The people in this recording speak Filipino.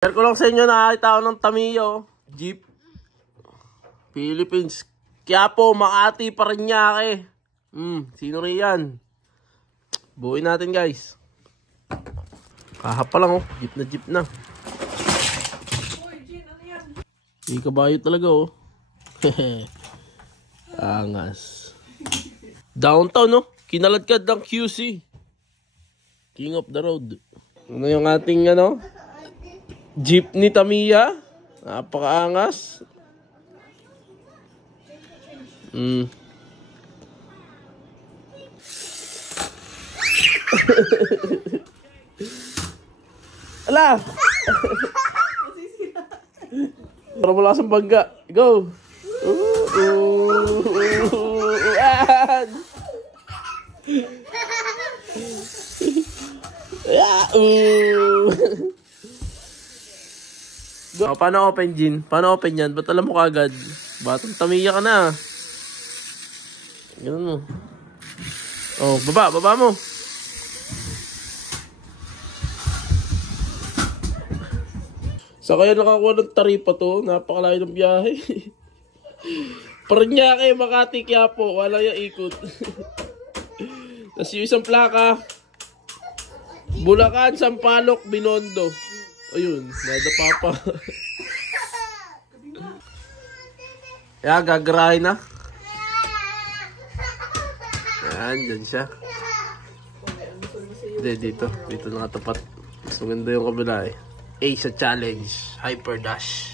Share ko lang sa inyo, nakakita ko ng Tamiya, Jeep. Philippines. Quiapo, Makati, Parañaque. Sino rin yan? Buuin natin, guys. Kahap pa lang, Jeep na jeep na. Hindi kabayo talaga, Angas. Downtown, Kinaladkad ng QC. King of the road. Ano yung ating, Jeep ni Tamiya. Napakaangas. Ala! Para mula sa bangga. Go! Paano open, Jin? Paano open yan? Ba't alam mo kagad? Batang Tamiya ka na. Ganun mo. Oh, baba mo. Sa kaya nakakuha ng taripa to, napakalayo ng biyahe. Parañaque, Makati, Quiapo, wala yung ikot. Tapos yung isang plaka, Bulacan, Sampaloc, Binondo. Ayun, nadapa pa. Yan, gagarahin na. Yan, dyan siya. Hindi, dito nakatapat. Mas maganda yung kabila Asia Challenge Hyper Dash.